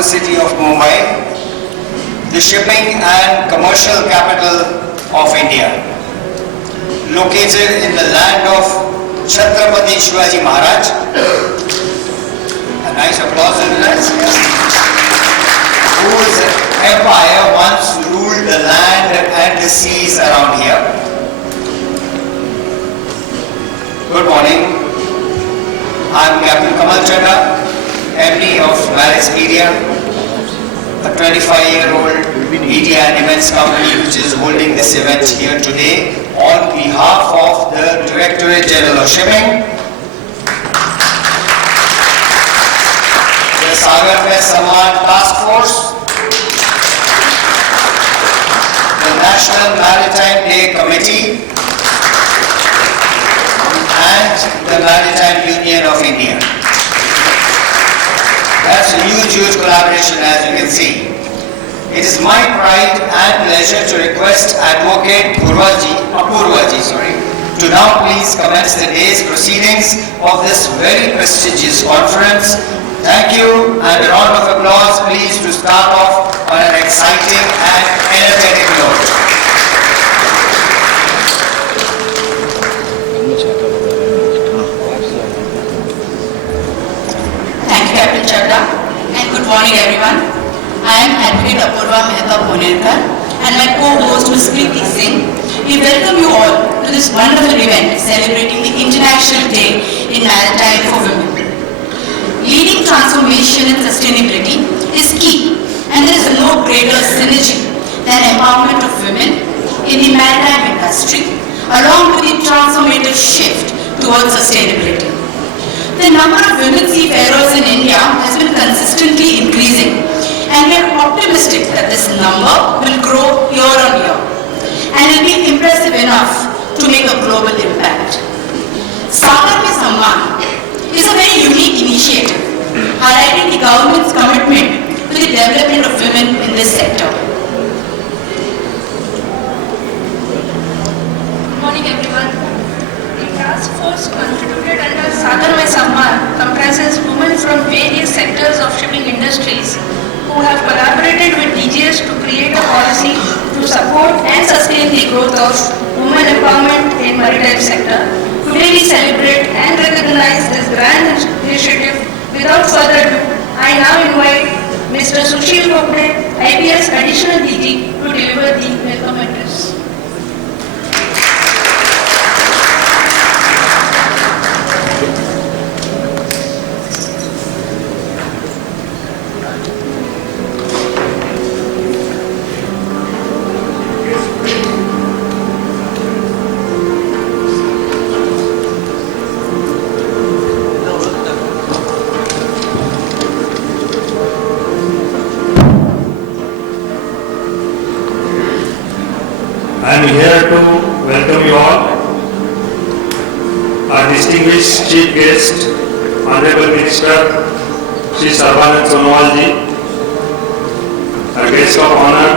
wonderful city of Mumbai, the shipping and commercial capital of India, located in the land of Chhatrapati Shivaji Maharaj. A nice applause in that. Whose empire once ruled the land and the seas around here. Good morning. I'm Captain Kamal Chadha, MD of Marex Media, a 25-year-old media and events company which is holding this event here today on behalf of the Directorate General of Shipping, the Sagar Mein Samman Task Force, the National Maritime Day Committee, and the Maritime Union of India. That's a huge collaboration, as you can see. It is my pride and pleasure to request Advocate Apurvaji, to now please commence the day's proceedings of this very prestigious conference. Thank you, and a round of applause please to start off on an exciting and energetic note. Captain Chadha, and good morning everyone. I am Advocate Apurva Mehta Ponerkar and my co-host Ms. Preeti Singh. We welcome you all to this wonderful event celebrating the International Day in Maritime for Women. Leading transformation and sustainability is key, and there is no greater synergy than empowerment of women in the maritime industry along with the transformative shift towards sustainability. The number of women seafarers in India has been consistently increasing, and we are optimistic that this number will grow year on year and will be impressive enough to make a global impact. Sagar Mein Samman is a very unique initiative highlighting the government's commitment to the development of women in this sector. Good morning everyone. The task force constituted under Sagar Mein Samman comprises women from various sectors of shipping industries who have collaborated with DGS to create a policy to support and sustain the growth of women empowerment in maritime sector. Today we celebrate and recognize this grand initiative. Without further ado, I now invite Mr. Sushil Gopde, IPS Additional DG, to deliver the welcome address. I am here to welcome you all. Our distinguished chief guest, Honorable Minister Shri Sarbanand Sonowal ji, our guest of honor,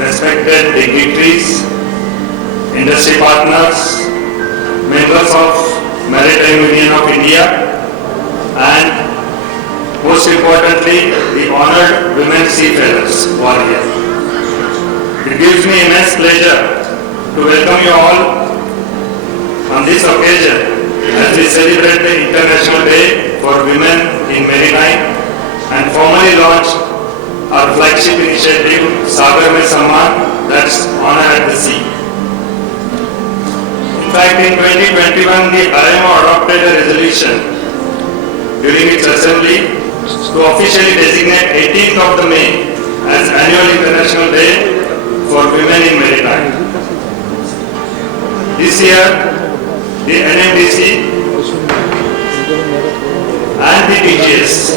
respected dignitaries, industry partners, members of Maritime Union of India, and most importantly, the honored women seafarers who are here. It gives me immense pleasure to welcome you all on this occasion as we celebrate the International Day for Women in Maritime and formally launch our flagship initiative, Sagar Mein Samman, that's Honor at the Sea. In fact, in 2021, the IMO adopted a resolution during its assembly to officially designate 18th of the May as Annual International Day for Women in Maritime. This year, the NMDC and the DGS,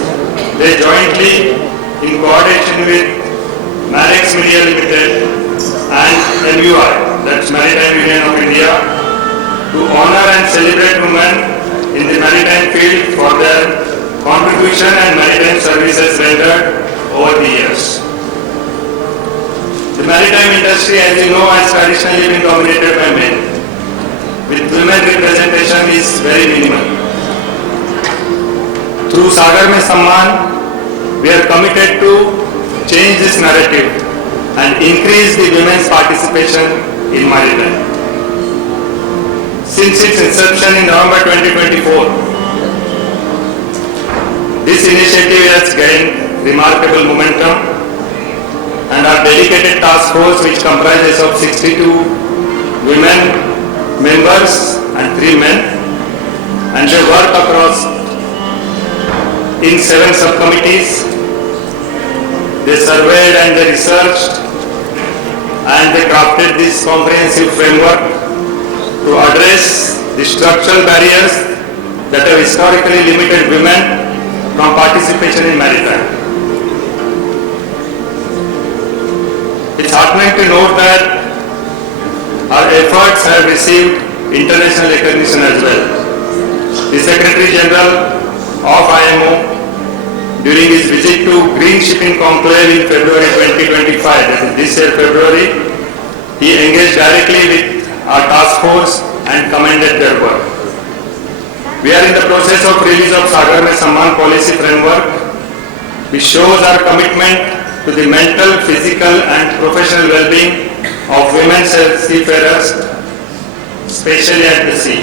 they jointly, in coordination with Marex Media Limited and MUI, that's Maritime Union of India, to honor and celebrate women in the maritime field for their contribution and maritime services rendered over the years. The maritime industry, as you know, has traditionally been dominated by men, with women representation is very minimal. through Sagar Mein Samman, we are committed to change this narrative and increase the women's participation in maritime. Since its inception in November 2024, this initiative has gained remarkable momentum, and our dedicated task force, which comprises of 62 women members and 3 men, and they work across in 7 subcommittees. They surveyed and they researched and they crafted this comprehensive framework to address the structural barriers that have historically limited women from participation in maritime. It's heartening to note that our efforts have received international recognition as well. The Secretary General of IMO, during his visit to Green Shipping Conclave in February 2025, that is this year February, he engaged directly with our task force and commended their work. We are in the process of release of Sagar Mein Samman policy framework, which shows our commitment to the mental, physical and professional well-being of women seafarers, especially at the sea.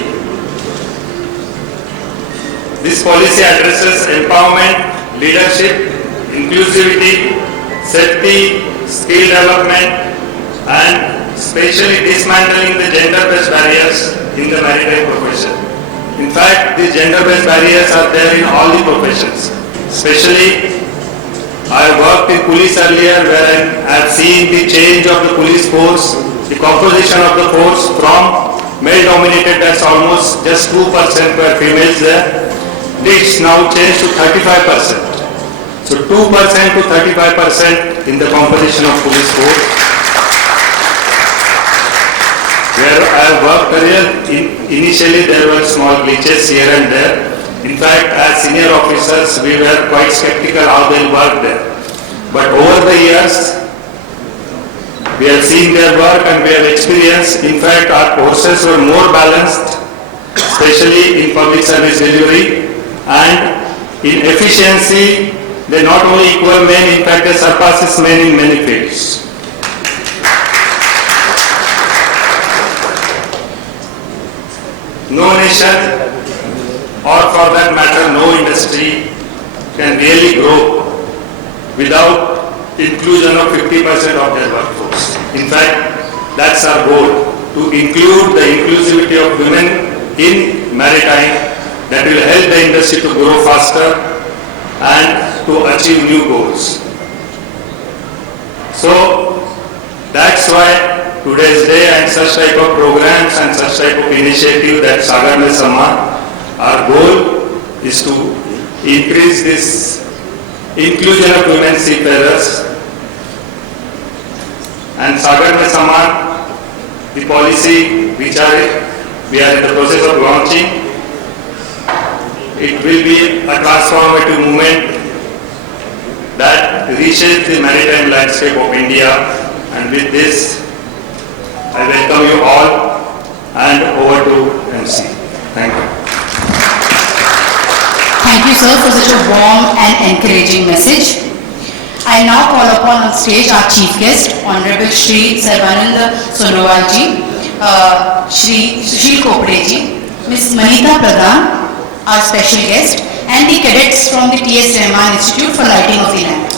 This policy addresses empowerment, leadership, inclusivity, safety, skill development and especially dismantling the gender-based barriers in the maritime profession. In fact, these gender-based barriers are there in all the professions. Especially, I have worked in police earlier where I have seen the change of the police force, the composition of the force from male-dominated, that's almost just 2% were females there. It's now changed to 35%. So 2% to 35% in the composition of police force. Where I have worked earlier, initially there were small glitches here and there. In fact, as senior officers, we were quite skeptical how they work there. But over the years, we have seen their work and we have experienced, in fact, our forces were more balanced, especially in public service delivery, and in efficiency, they not only equal men, in fact, they surpasses men in many fields. No nation, or for that matter, no industry can really grow without inclusion of 50% of their workforce. In fact, that's our goal, to include the inclusivity of women in maritime. That will help the industry to grow faster and to achieve new goals. So that's why today's day and such type of programs and such type of initiative that Sagar Mein Samman, our goal is to increase this inclusion of women seafarers. And Sagar Mein Samman, the policy which we are in the process of launching, it will be a transformative movement that reshapes the maritime landscape of India. And with this, I welcome you all and over to MC. Thank you. Thank you, sir, for such a warm and encouraging message. I now call upon on stage our chief guest, Honorable Shri Sarvanand Sonowal ji, Shri Sushil Kopde ji, Ms. Manita Pradhan, our special guest, and the cadets from the T.S. Rahman Institute for lighting of the lamp.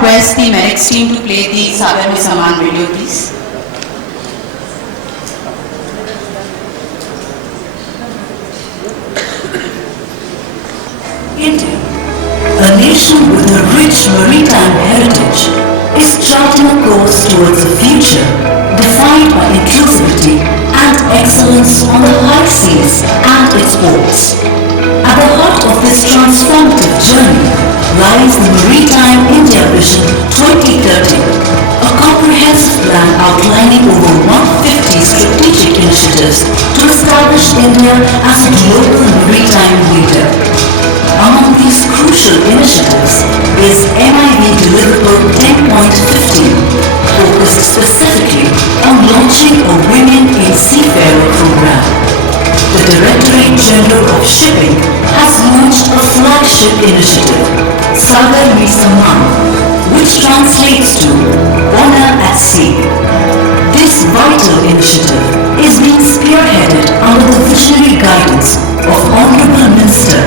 request the Merix team to play the Sagar Mein Saman video, please. India, a nation with a rich maritime heritage, is charting a course towards a future defined by inclusivity and excellence on the high seas and its ports. At the heart of this transformative journey lies the Maritime India Vision 2030, a comprehensive plan outlining over 150 strategic initiatives to establish India as a global maritime leader. Among these crucial initiatives is MIV Deliverable 10.15, focused specifically on launching a Women in Seafarer program. sea. This vital initiative is being spearheaded under the visionary guidance of Honorable Minister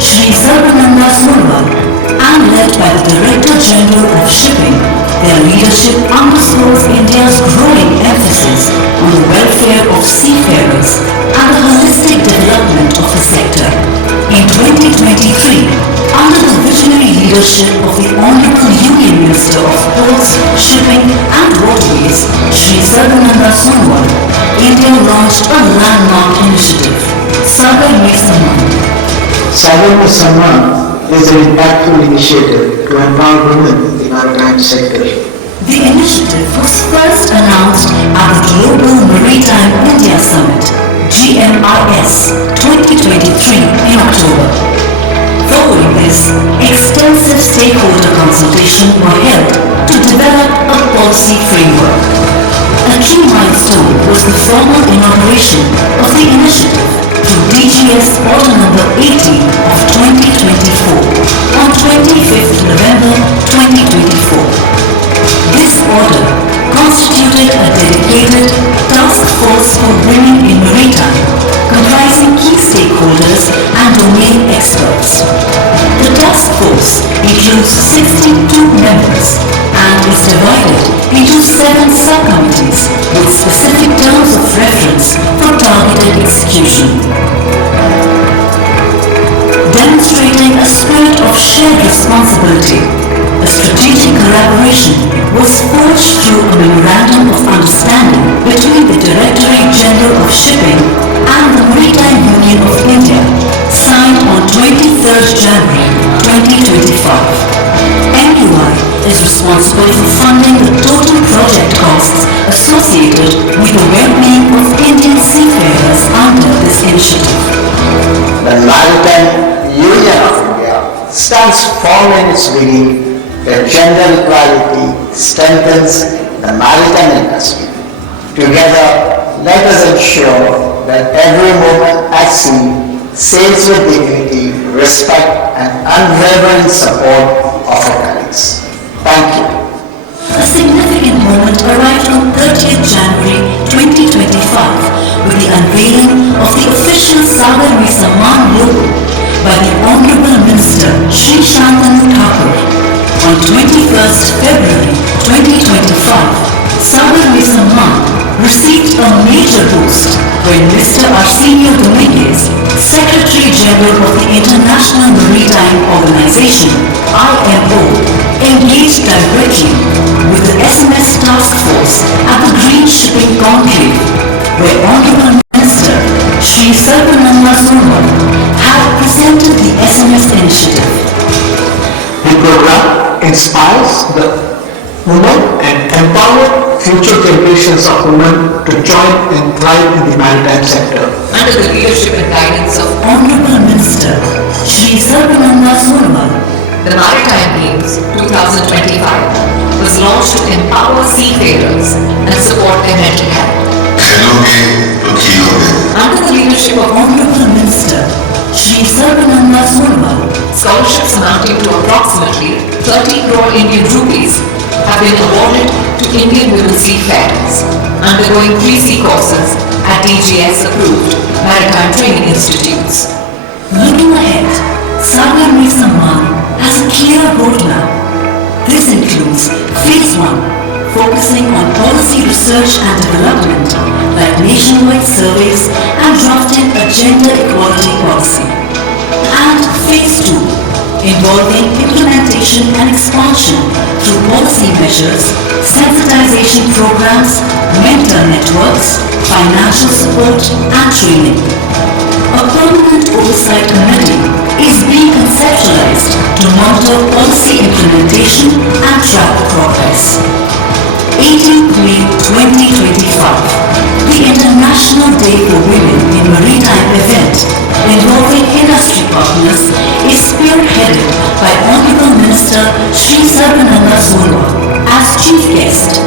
Shri Sarvananda Sonowal and led by the Director General of Shipping. Their leadership underscores India's growing emphasis on the welfare of seafarers and the holistic development of the sector. In 2023, under the visionary leadership of the Honorable Union Minister of Ports, Shipping and Waterways, Shri Sarvananda Sonowal, India launched a landmark initiative, Sagar Mein Samman. Sagar Mein Samman is an impactful initiative to empower women in the maritime sector. The initiative was first announced at the Global Maritime India Summit, GMIS 2023 in October. Following this, extensive stakeholder consultation were held to develop a policy framework. A key milestone was the formal inauguration of the initiative through DGS Order Number 80 of 2024 on 25th November 2024. This order constituted a dedicated task force for women in maritime, comprising key stakeholders and domain experts. The task force includes 62 members and is divided into 7 subcommittees with specific terms of reference for targeted execution. Demonstrating a spirit of shared responsibility, a strategic collaboration was forged through a memorandum of understanding between the Directorate General of Shipping and the Maritime Union of India, signed on 23rd January 2025. MUI is responsible for funding the total project costs associated with the well-being of Indian seafarers under this initiative. The Maritime Union of India stands firm in its belief that gender equality strengthens the maritime industry. Together, let us ensure that every woman at sea sails with dignity, respect, and unwavering support of her colleagues. Thank you. A significant moment arrived on 30th January 2025 with the unveiling of the official Sagar Mein Samman logo by the Honorable Minister Shri Shantanu Thakur. On 21st February 2025, Sagar Mein Samman received a major boost when Mr. Arsenio Dominguez, Secretary General of the International Maritime Organization, IMO, engaged directly with the SMS Task Force at the Green Shipping Conclave, where Honorable Minister Shri Sarvananda Sonowal had presented the SMS initiative. The program inspires the women and empower future generations of women to join and thrive in the maritime sector. Under the leadership and guidance of Honorable Minister Shri Sarvananda Sonowal, The Maritime Games 2025 was launched to empower seafarers and support their mental health. under the leadership of Honorable Minister Shri Sarvananda Sonowal, Scholarships amounting to approximately 30 crore Indian rupees have been awarded to Indian women seafarers undergoing 3C courses at DGS-approved maritime training institutes. looking ahead, Sagar Mein Samman has a clear roadmap. This includes Phase 1, focusing on policy research and development, like nationwide surveys and drafting a gender equality policy. And Phase 2, involving implementation and expansion through policy measures, sensitization programs, mentor networks, financial support and training. A permanent oversight committee is being conceptualized to monitor policy implementation and track progress. 18th May 2025, the International Day for Women in Maritime event involving industry partners is spearheaded by Honorable Minister Shri Sarvananda Sonowal as chief guest.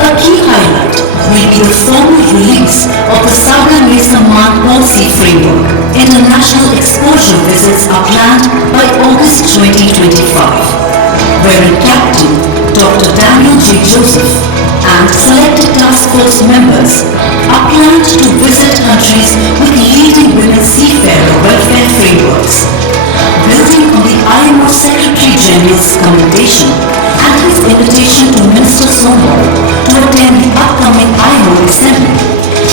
A key highlight will be the formal release of the Sagar Mein Samman policy framework. International exposure visits are planned by August 2025, wherein Captain Dr. Daniel J. Joseph and force members are planned to visit countries with leading women seafarer welfare frameworks. Building on the IMO Secretary General's commendation and his invitation to Minister Sonwal to attend the upcoming IMO Assembly,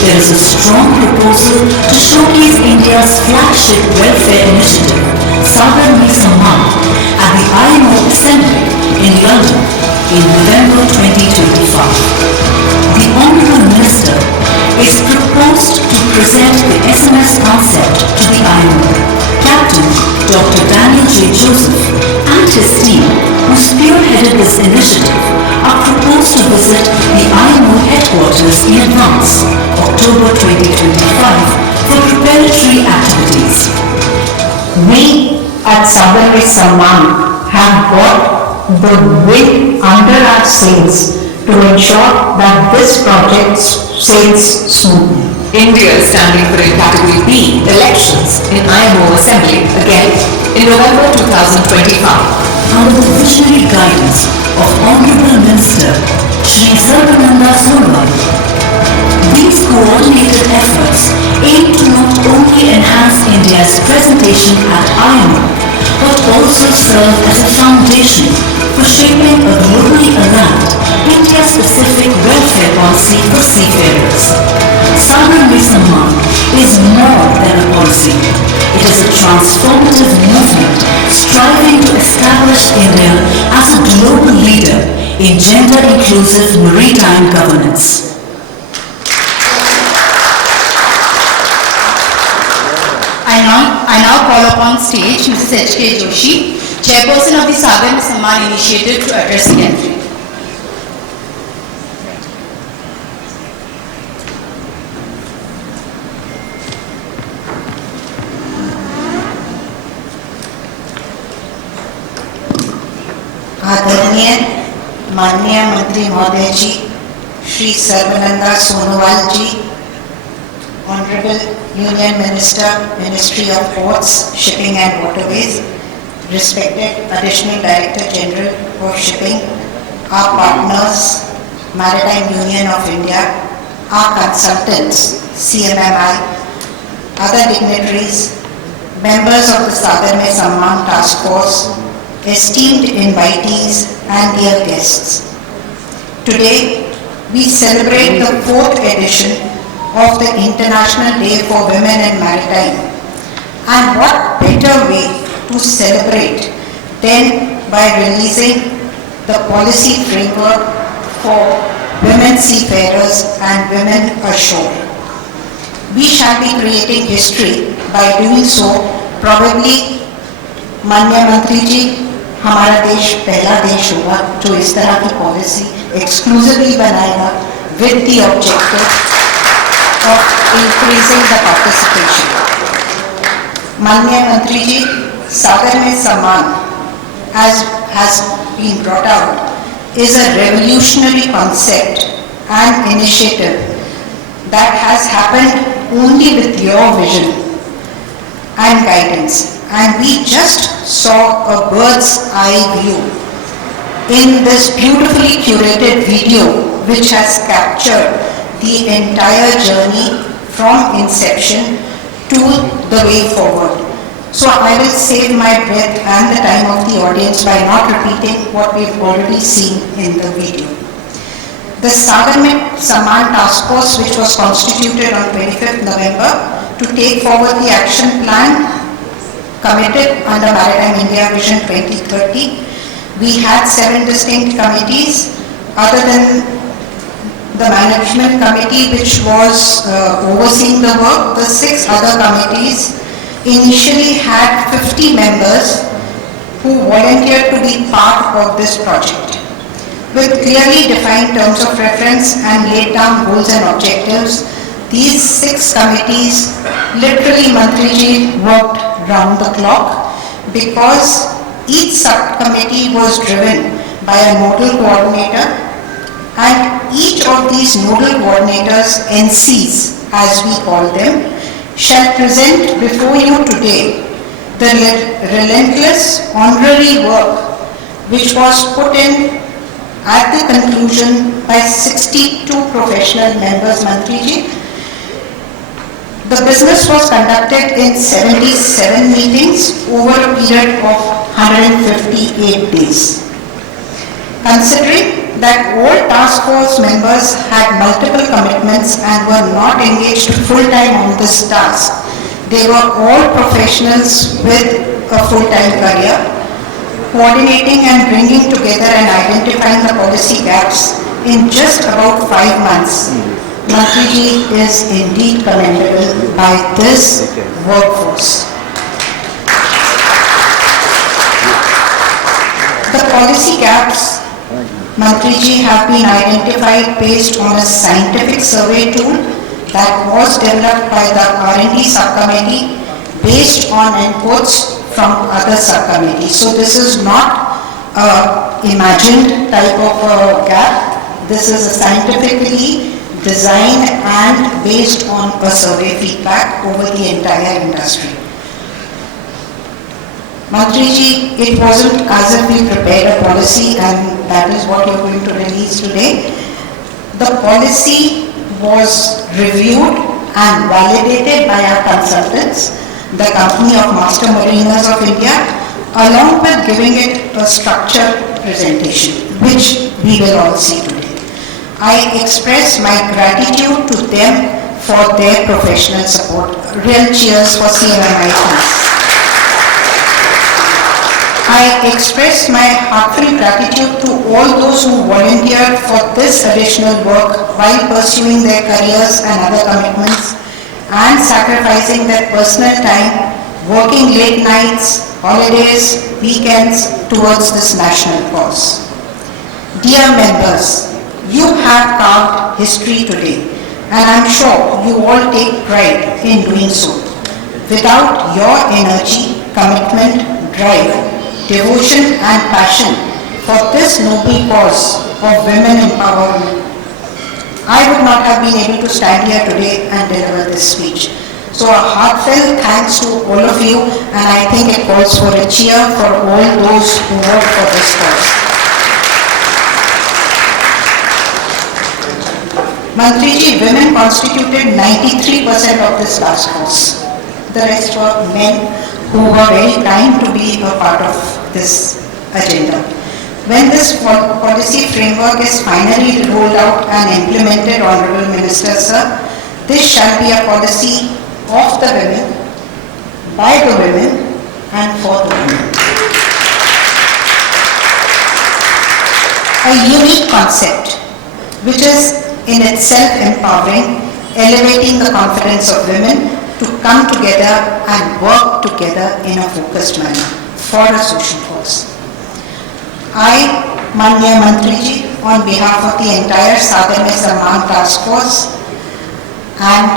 there is a strong proposal to showcase India's flagship welfare initiative, Sagar Mein Samman, at the IMO Assembly in London in November 2025. The Honourable Minister is proposed to present the SMS concept to the IMO. Captain Dr. Daniel J. Joseph and his team, who spearheaded this initiative, are proposed to visit the IMO headquarters in advance, October 2025, for preparatory activities. We at Sagar Mein Samman have got the wind under our sails to ensure that this project sails smoothly. India is standing for in Category B elections in IMO Assembly again in November 2025. Under the visionary guidance of Honourable Minister Shri Sarbananda Sonwal, these coordinated efforts aim to not only enhance India's presentation at IMO, but also serve as a foundation for shaping a globally aligned India-specific welfare policy for seafarers. Sagar Mein Samman is more than a policy. It is a transformative movement striving to establish India as a global leader in gender-inclusive maritime governance. I now call upon stage Mrs. H.K. Joshi, Chairperson of the Sagar Mein Samman Initiative, to address the gathering. आदरणीय माननीय मंत्री महोदय जी, श्री सर्बानंद सोनोवाल जी, Honorable Union Minister, Ministry of Ports, Shipping and Waterways, respected Additional Director General of Shipping, our partners, Maritime Union of India, our consultants, CMMI, other dignitaries, members of the Sagar Mein Samman Task Force, esteemed invitees and dear guests. Today, we celebrate the 4th edition of the International Day for Women in Maritime. And what better way to celebrate than by releasing the policy framework for women seafarers and women ashore. We shall be creating history by doing so. Probably, माननीय मंत्री जी, हमारा देश पहला देश होगा जो इस तरह की पॉलिसी एक्सक्लूसिवली बनाएगा with the objective of increasing the participation. माननीय मंत्री जी, सागर में सम्मान, as has been brought out, is a revolutionary concept and initiative that has happened only with your vision and guidance. And we just saw a bird's eye view in this beautifully curated video which has captured the entire journey from inception to the way forward. So I will save my breath and the time of the audience by not repeating what we've already seen in the video. The Sagar Mein Samman Task Force, which was constituted on 25th November to take forward the action plan committed under Maritime India Vision 2030. We had 7 distinct committees other than the management committee which was overseeing the work. The 6 other committees initially had 50 members who volunteered to be part of this project. With clearly defined terms of reference and laid down goals and objectives, these 6 committees, literally Mantriji worked round the clock because each subcommittee was driven by a nodal coordinator, and each of these nodal coordinators, NCs as we call them, shall present before you today the relentless honorary work which was put in at the conclusion by 62 professional members, Mantriji. The business was conducted in 77 meetings over a period of 158 days. Considering that all task force members had multiple commitments and were not engaged full-time on this task, they were all professionals with a full-time career, coordinating and bringing together and identifying the policy gaps in just about 5 months. Mantriji is indeed commendable by this workforce. The policy gaps, Mantriji, have been identified based on a scientific survey tool that was developed by the R&D subcommittee based on inputs from other subcommittees. So this is not an imagined type of a gap. This is a scientifically designed and based on a survey feedback over the entire industry. Mantriji, it wasn't as if we prepared a policy and that is what you're going to release today. The policy was reviewed and validated by our consultants, the Company of Master Mariners of India, along with giving it a structured presentation, which we will all see today. I express my gratitude to them for their professional support. Real cheers for CMMI, please. I express my heartfelt gratitude to all those who volunteered for this additional work while pursuing their careers and other commitments and sacrificing their personal time, working late nights, holidays, weekends towards this national cause. Dear members, you have carved history today, and I'm sure you all take pride in doing so. Without your energy, commitment, drive, devotion and passion for this noble cause of women empowerment, I would not have been able to stand here today and deliver this speech. So a heartfelt thanks to all of you, and I think it calls for a cheer for all those who work for this cause. Mantriji, women constituted 93% of this task force. The rest were men who were very kind to be a part of this agenda. When this policy framework is finally rolled out and implemented, Honorable Minister Sir, this shall be a policy of the women, by the women and for the women. A unique concept which is in itself empowering, elevating the confidence of women to come together and work together in a focused manner for a social cause. I, Manya Mantriji, on behalf of the entire Sagar Mein Samman Task Force and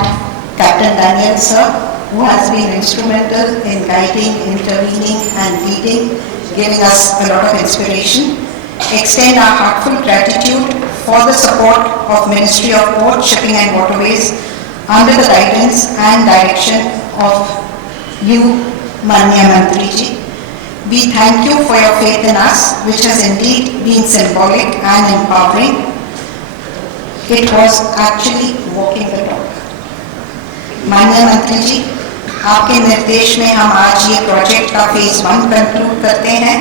Captain Daniel Sir, who has been instrumental in guiding, intervening and leading, giving us a lot of inspiration, extend our heartfelt gratitude for the support of Ministry of Ports, Shipping and Waterways under the guidance and direction of you, Manya Mantriji. We thank you for your faith in us, which has indeed been symbolic and empowering. It was actually walking the talk. Manya Mantriji, आपके निर्देश में हम आज ये project का phase 1 conclude करते हैं,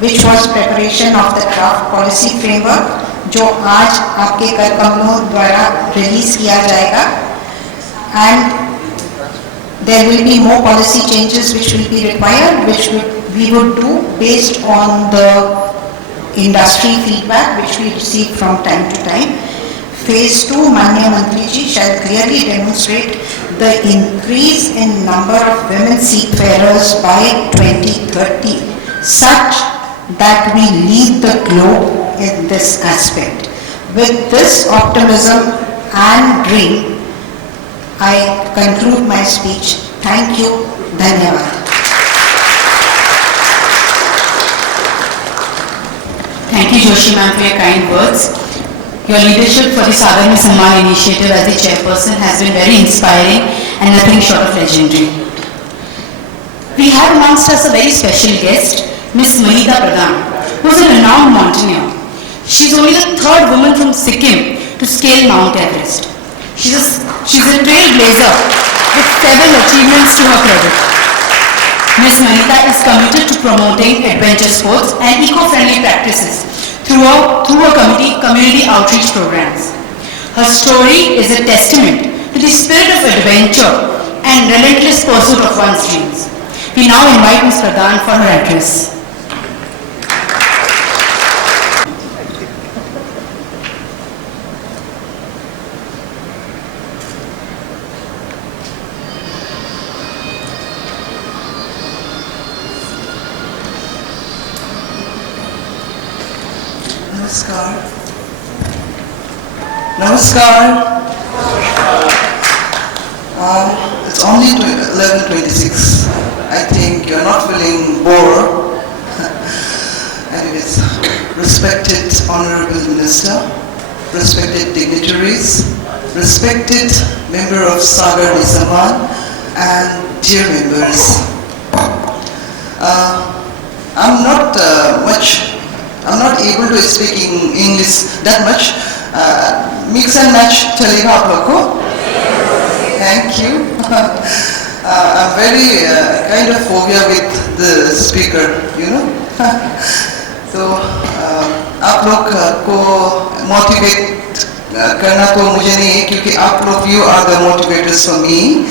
which was preparation of the draft policy framework, जो आज आपके कर कमलों द्वारा रिलीज किया जाएगा. And there will be more policy changes which will be required, which we would do based on the industry feedback which we receive from time to time. Phase 2, Manya Mantriji, shall clearly demonstrate the increase in number of women seafarers by 2030, such that we lead the globe in this aspect. With this optimism and dream, I conclude my speech. Thank you. Dhanyavad. Thank you, Joshi ma'am, for your kind words. Your leadership for the Sagar Mein Samman initiative as the chairperson has been very inspiring and nothing short of legendary. We have amongst us a very special guest, Ms. Mahita Pradhan, who is a renowned mountaineer. She is only the third woman from Sikkim to scale Mount Everest. She is a trailblazer with several achievements to her credit. Ms. Manita is committed to promoting adventure sports and eco-friendly practices through her community outreach programs. Her story is a testament to the spirit of adventure and relentless pursuit of one's dreams. We now invite Ms. Pradhan for her address. Namaskar. It's only 11:26. I think you're not feeling bored. Anyways, respected Honorable Minister, respected dignitaries, respected member of Sagar Nisaman, and dear members. I'm not able to speak in English that much. Mix and match chalega aap log ko? Thank you. I'm very kind of phobia with the speaker, you know. So आप लोग को motivate करना तो मुझे नहीं है क्योंकि आप लोग you are the motivators for me.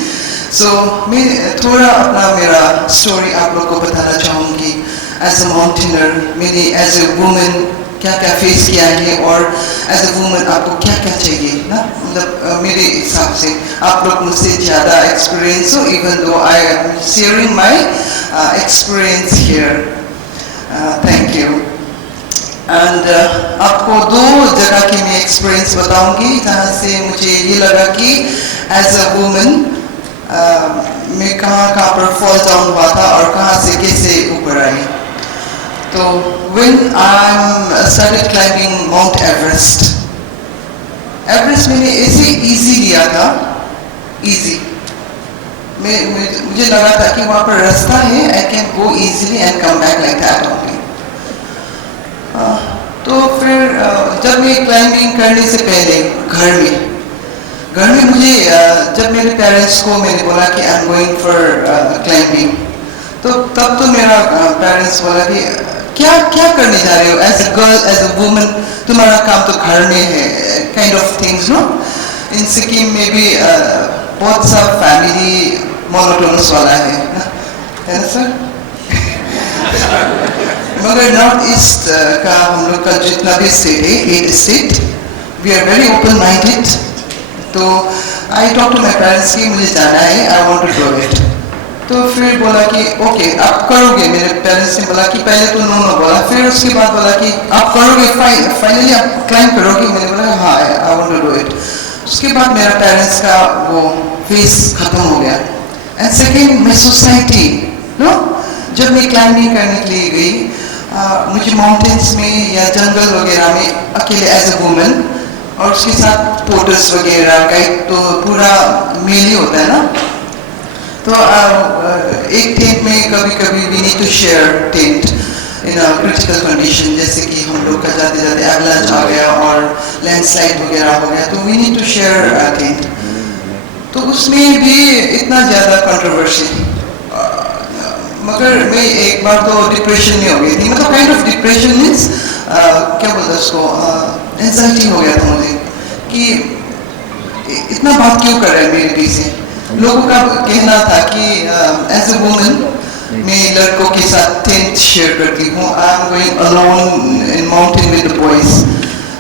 So मैं थोड़ा अपना मेरा story आप लोग को बताना चाहूँगी. As a mountaineer, मैंने as a woman क्या क्या फेस किया है और एज ए वुमन आपको क्या क्या चाहिए ना, मतलब मेरे हिसाब से आप लोग मुझसे ज़्यादा एक्सपीरियंस हो, even though I am sharing my experience here. Thank you. And आपको दो जगह की मैं एक्सपीरियंस बताऊंगी जहाँ से मुझे ये लगा कि एज अ वुमन मैं कहाँ पर फॉल डाउन हुआ था और कहाँ से कैसे ऊपर आई. So when I started climbing Mount Everest, Everest मैंने ऐसे easy लिया था, easy. मुझे लगा था कि वहाँ पर रास्ता है, I can go easily and come back like that only. तो फिर जब मैं climbing करने से पहले घर में मुझे जब मेरे पेरेंट्स को मैंने बोला कि I'm going for climbing, तो तब तो मेरा पेरेंट्स बोला कि क्या क्या करने जा रहे हो as a girl as a woman, तुम्हारा काम तो घर में है, kind of things no. In Sikkim में भी बहुत सा फैमिली मोनोटोनस वाला है ना सर. मगर नॉर्थ ईस्ट का हम लोग का जितना भी स्टेट है, 8 state, we are very open minded. तो I talk to my parents कि मुझे जाना है, I want to do it. तो फिर बोला कि ओके आप करोगे. मेरे पेरेंट्स ने बोला कि पहले तो नो बोला, फिर उसके बाद बोला कि आप करोगे, फाइनली आप क्लाइंब करोगे. मैंने बोला हाँ I want to do it. उसके बाद मेरा पेरेंट्स का वो फेस खत्म हो गया. And second my society no, जब मैं क्लाइंबिंग करने के लिए गई मुझे माउंटेन्स में या जंगल वगैरह में अकेले एज ए वुमन और उसके साथ पोर्टर्स वगैरह गाइड तो पूरा मेल ही होता है ना. तो एक टेंट में कभी कभी we need to share tent in a critical condition, जैसे कि हम लोग का जाते जाते एवलांच आ गया और लैंडस्लाइड वगैरह हो गया, तो we need to share tent. तो उसमें भी इतना ज़्यादा कंट्रोवर्सी, मगर मैं एक बार तो डिप्रेशन में हो गई थी. मतलब काइंड ऑफ डिप्रेशन मीन्स क्या बोलते हैं उसको, एंजाइटी हो गया था मुझे कि इतना बात क्यों कर रहे हैं मेरे पीछे. लोगों का कहना था कि एज ए वुमन मैं लड़कों के साथ टेंट शेयर करती हूँ, I am going alone in mountain with the boys.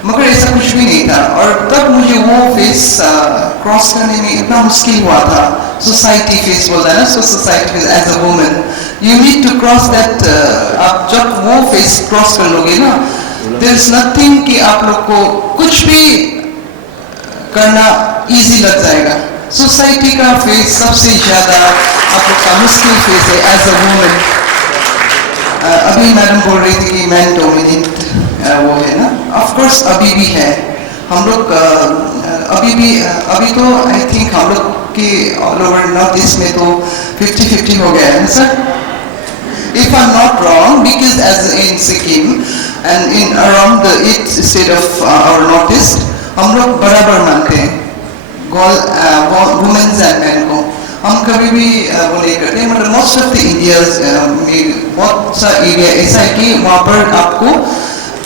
मगर ऐसा कुछ भी नहीं था. और तब मुझे वो फेस क्रॉस करने में इतना मुश्किल हुआ था. सोसाइटी फेस बोलता है ना, so society face as a woman you need to cross that. आप जब वो फेस क्रॉस कर लोगे ना, देयर इज नथिंग कि आप लोग को कुछ भी करना इजी लग जाएगा. सोसाइटी का फेस सबसे ज़्यादा आप लोग का मुश्किल फेस है एज अ वुमन. अभी मैडम बोल रही थी कि मैन डोमिनेट वो है ना, ऑफ कोर्स अभी भी है. हम लोग अभी तो आई थिंक हम लोग के ऑल ओवर नॉर्थ ईस्ट में तो 50-50 हो गया है sir, if I am not wrong. Because as in Sikkim and in around the 8th state of our northeast, हम लोग बराबर मानते हैं वुमेन्स एंड मैन को. हम कभी भी वो नहीं करते, मतलब मोस्ट ऑफ द इंडिया में बहुत सा एरिया ऐसा है कि वहाँ पर आपको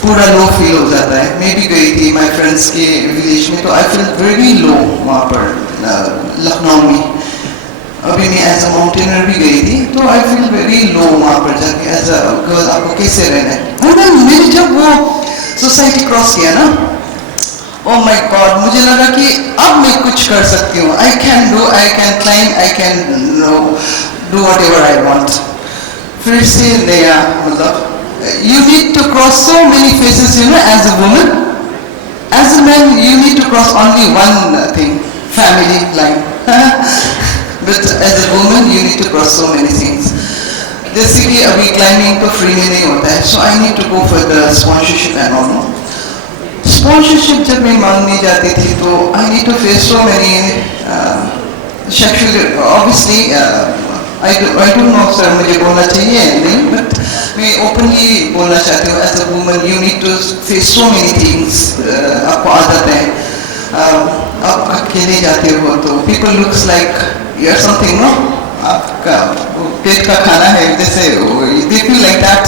पूरा लो फील हो जाता है. मैं भी गई थी माय फ्रेंड्स के विलेज में, तो आई फील वेरी लो वहाँ पर लखनऊ में. अभी मैं एज अ माउंटेनर भी गई थी, तो आई फील वेरी लो वहाँ पर जाके एज अ गर्ल आपको कैसे रहना है. और मैंने जब वो सोसाइटी क्रॉस किया ना, ओह माय गॉड, मुझे लगा कि अब मैं कुछ कर सकती हूँ. I can climb, I can do what ever I want. फिर से नया मतलब you need to cross so many phases, you know, as a woman. As a man, you need to cross only one thing, family line. But as a woman, you need to cross so many things. जैसे कि अभी climbing तो free में नहीं होता है, so I need to go for the sponsorship and all. Sponsorship जब मैं मांगने जाती थी, तो I need to face so many sexual, obviously. I don't know sir, मुझे बोलना चाहिए नहीं, but मैं openly बोलना चाहती हूँ. As a woman, you need to face so many things. आपको आदत है, आप अकेले जाते हो तो people looks like you are something, no? आपका पेट का खाना है जैसे, they feel like that.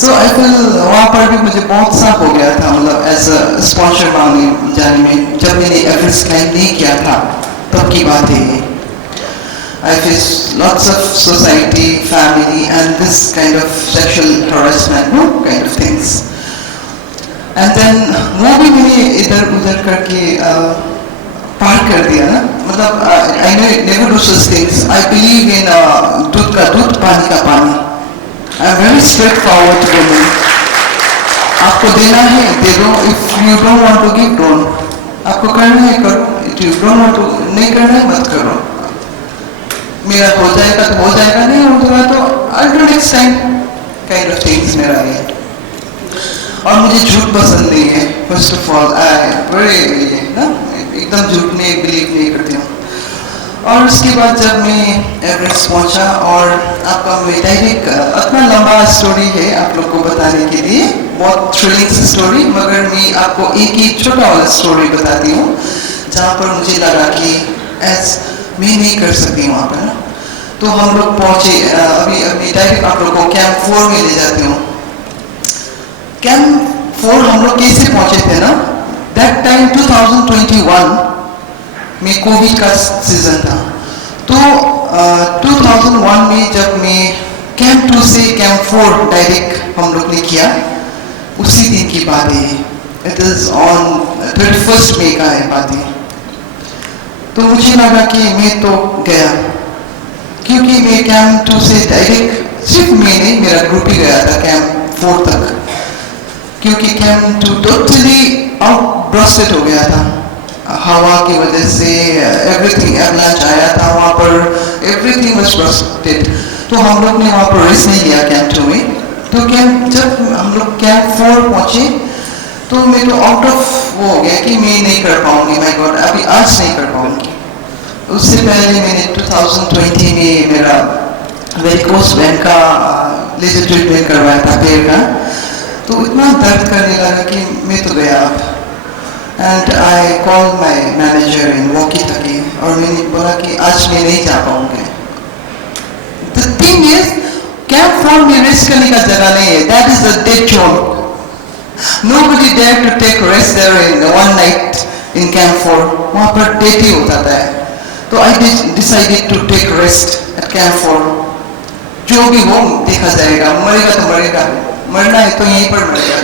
So I feel वहाँ पर भी मुझे बहुत साफ हो गया था, मतलब as a sponsor मांगने जाने में. जब मैंने एवरेस्ट क्लाइंब नहीं किया था तब की बात है ये. I face lots of society, family, and this kind of sexual harassment, no kind of things. And then वो भी मैंने इधर उधर करके पार कर दिया ना, मतलब I never do such things. I believe in दूध का दूध, पानी का पानी. I am very straightforward woman. आपको देना है दे दो. If you don't want to give, don't. आपको करना है करो. If you don't want to नहीं करना है मत करो. मेरा हो जाएगा तो हो जाएगा, नहीं होगा तो I don't next time kind of things मेरा ये. और मुझे झूठ पसंद नहीं है. First of all I very ना एकदम झूठ में बिलीव नहीं करती हूँ. और उसके बाद जब मैं एवरेस्ट पहुँचा, और आपका मैं डायरेक्ट इतना लंबा स्टोरी है आप लोग को बताने के लिए, बहुत थ्रिलिंग स्टोरी, मगर मैं आपको एक ही छोटा वाला स्टोरी बताती हूँ जहाँ पर मुझे लगा कि एज मैं नहीं कर सकती वहाँ पर ना. तो हम लोग पहुँचे, अभी डायरेक्ट आप लोग को कैंप 4 में ले जाती हूँ. कैंप 4 हम लोग कैसे पहुँचे थे ना, दैट टाइम 2021 में कोविड का सीजन था. तो 2001 में जब मैं कैंप 2 से कैंप 4 डायरेक्ट हम लोग ने किया, उसी दिन की बात है. इट इज़ ऑन 31st मई का है बात है. तो मुझे लगा कि मैं तो गया, क्योंकि मैं कैंप 2 से डायरेक्ट सिर्फ मैं नहीं, मेरा ग्रुप ही गया था कैंप 4 तक, क्योंकि कैंप 2 टोटली आउटब्रस्टेड हो गया था हवा की वजह से. एवरीथिंग एवलांच आया था वहाँ पर, एवरीथिंग वाज ब्रस्टेड. तो हम लोग ने वहाँ पर रेस्ट नहीं लिया कैंप 2 में. तो कैंप जब हम लोग कैंप 4 पहुँचे, तो मैं तो आउट ऑफ वो हो गया कि मैं नहीं कर पाऊंगी. माय गॉड, अभी आज नहीं कर पाऊंगी. उससे पहले मैंने 2020 में मेरा वेरिकोस वेन का लेजर ट्रीटमेंट करवाया था पैर का. तो इतना दर्द करने लगा कि मैं तो गया अब. And I call my manager in walkie talkie, और मैंने बोला कि आज मैं नहीं जा पाऊंगी. द थिंग इज कैंप 4 में रेस्ट करने का जगह नहीं है. That is the dead zone. Nobody dared to take rest there in one night in Camp 4. वहाँ पर डेट ही होता था. तो I decided to take rest at Camp 4. जो भी हो देखा जाएगा, मरेगा तो मरेगा, मरना है तो यहीं पर मरेगा.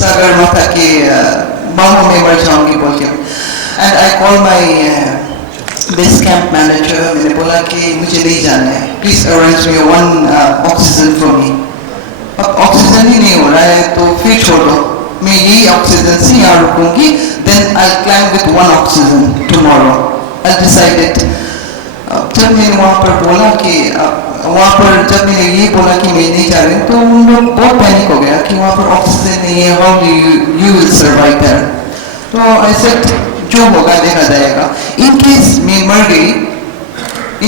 सागर माता के बाहों में मर जाऊंगी बोल के. And I call my base camp manager. मैंने बोला कि मुझे नहीं जाना है, please arrange me one oxygen for me. अब ऑक्सीजन ही नहीं हो रहा है तो फिर छोड़ो, मैं यही ऑक्सीजन से यहाँ रुकूंगी. Then I climb with 1 oxygen tomorrow. I decided. जब मैंने वहाँ पर बोला कि वहाँ पर जब मैंने ये बोला कि मैं नहीं जा रही, तो उन लोग बहुत पैनिक हो गया कि वहाँ पर ऑक्सीजन नहीं है, how you will survive there. तो आई सेड जो होगा देखा जाएगा. इन केस मैं मर गई,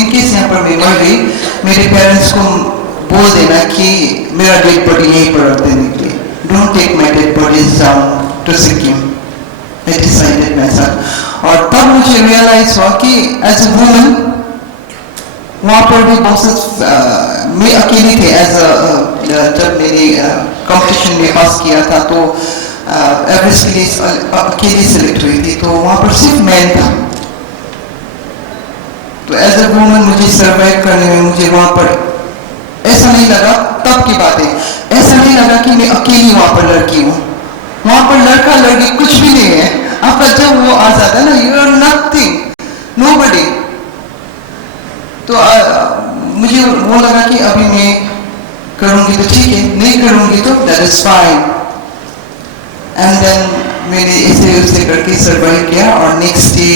इन केस यहाँ पर मैं मर गई, मेरे पेरेंट्स को बोल देना कि मेरा डेड बॉडी यहीं पर रख देने के लिए. don't take my dead bodies down to Sikkim. I decided myself. और तब मुझे realize हुआ कि as a woman वहाँ पर भी बहुत मैं अकेली थी जब मैंने कंपटीशन में पास किया था तो एवरेस्ट के लिए अकेली सिलेक्ट हुई थी तो वहाँ पर सिर्फ मैन था तो एज अ वुमन मुझे सर्वाइव करने में मुझे वहाँ पर ऐसा नहीं लगा तब की बात है ऐसा नहीं लगा कि मैं अकेली वहाँ पर लड़की हूँ वहाँ पर लड़का लड़की कुछ भी नहीं है आपका जब वो आ जाता है ना यू आर नथिंग नोबडी तो मुझे वो लगा कि अभी मैं करूँगी तो ठीक है नहीं करूँगी तो that is fine and then मैंने ऐसे उससे करके सर्वाइव किया और नेक्स्ट डे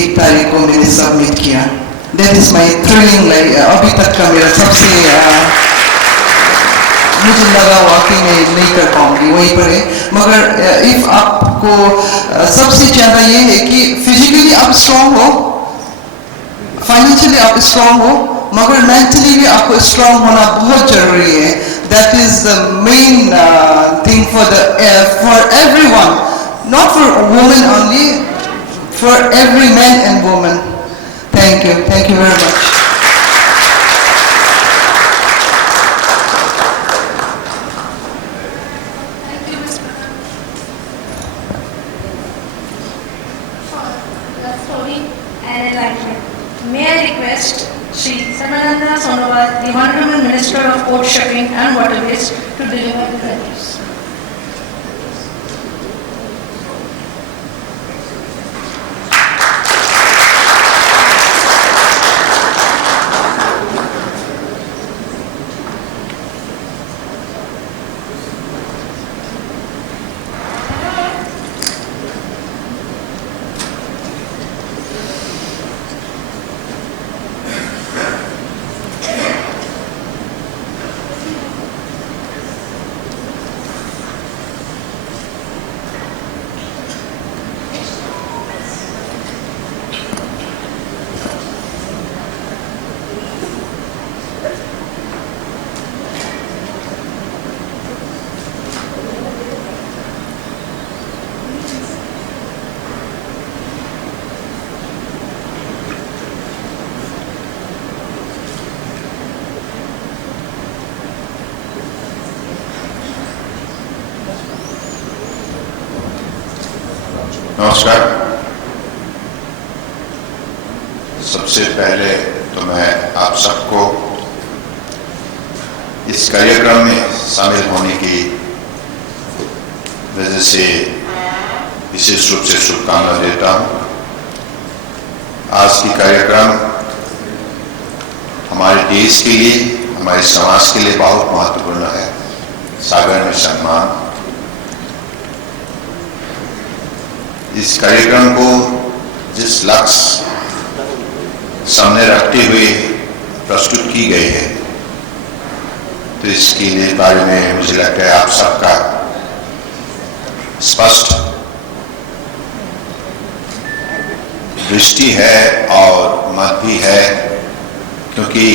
1 तारीख को मैंने सबमिट किया that is my thrilling life अभी तक का मेरा सबसे मुझे लगा हुआ कि मैं नहीं कर पाऊंगी वहीं पर है मगर इफ आपको सबसे ज़्यादा ये है कि फिजिकली आप स्ट्रांग हो फाइनेंशियली आप स्ट्रांग हो मगर मेंटली भी आपको स्ट्रांग होना बहुत जरूरी है that is the main thing for everyone not for women only for every man and woman thank you very much May I request Shri Sarbananda Sonowal, the Honorable Minister of Port Shipping and Waterways, to deliver the address. नमस्कार। सबसे पहले तो मैं आप सबको इस कार्यक्रम में शामिल होने की वजह से विशेष रूप से शुभकामनाएं देता हूं। आज की कार्यक्रम हमारे देश के लिए, हमारे समाज के लिए बहुत महत्वपूर्ण है। सागर में सम्मान, इस कार्यक्रम को जिस लक्ष्य सामने रखते हुए प्रस्तुत की गई है, तो इसके लिए बारे में मुझे लगता है आप सबका स्पष्ट दृष्टि है और मत भी है, क्योंकि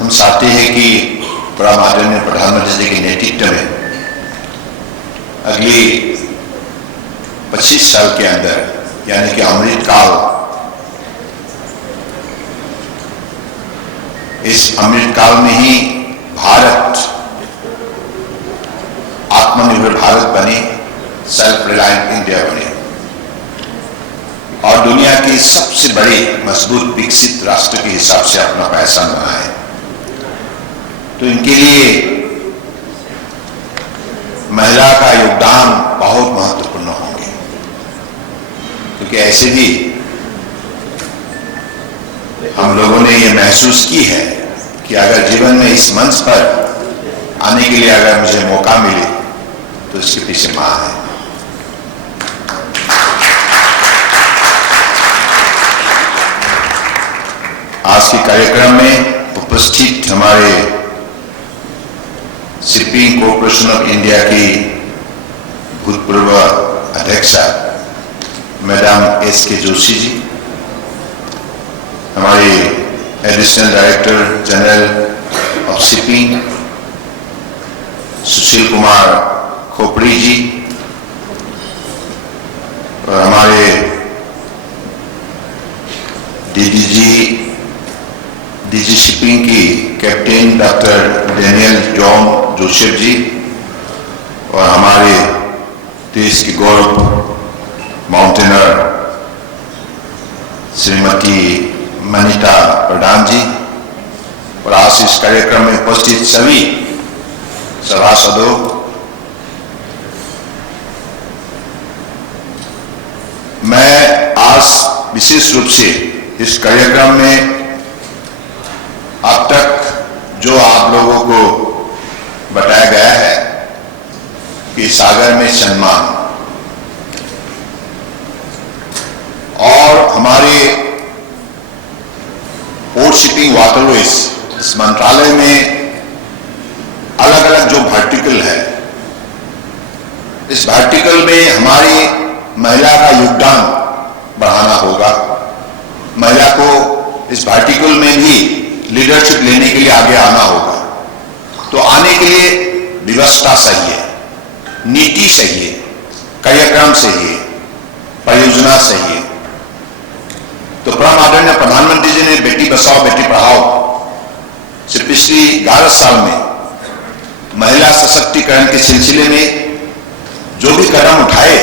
हम चाहते हैं कि बड़ा माननीय प्रधानमंत्री जी के नेतृत्व में अगली 25 साल के अंदर, यानी कि अमृत काल, इस अमृत काल में ही भारत आत्मनिर्भर भारत बने, सेल्फ रिलायंट इंडिया बने और दुनिया की सबसे बड़ी मजबूत विकसित राष्ट्र के हिसाब से अपना पहचान बनाए। तो इनके लिए महिला का योगदान बहुत महत्वपूर्ण होंगे, क्योंकि ऐसे भी हम लोगों ने ये महसूस की है कि अगर जीवन में इस मंच पर आने के लिए अगर मुझे मौका मिले तो इसके पीछे मां है। आज के कार्यक्रम में उपस्थित हमारे शिपिंग कॉर्पोरेशन ऑफ इंडिया की भूतपूर्व अध्यक्षा मैडम S.K. जोशी जी, हमारे additional director general of shipping Sushil Kumar Khopde ji और हमारे डीजी शिपिंग की captain doctor Daniel John Joseph ji और हमारे देश की गौरव माउंटेनर श्रीमती मनीता प्रधान जी और आज इस कार्यक्रम में उपस्थित सभी सभासदों, मैं आज विशेष रूप से इस कार्यक्रम में अब तक जो आप लोगों को बताया गया है कि सागर में सम्मान और हमारे पोर्ट शिपिंग वाटरवेज इस मंत्रालय में अलग अलग जो वर्टिकल है, इस वर्टिकल में हमारी महिला का योगदान बढ़ाना होगा। महिला को इस वर्टिकल में भी लीडरशिप लेने के लिए आगे आना होगा। तो आने के लिए व्यवस्था चाहिए, नीति चाहिए, कार्यक्रम चाहिए, परियोजना चाहिए। तो परम आदरणीय प्रधानमंत्री जी ने बेटी बचाओ बेटी पढ़ाओ से पिछली 11 साल में महिला सशक्तिकरण के सिलसिले में जो भी कदम उठाए,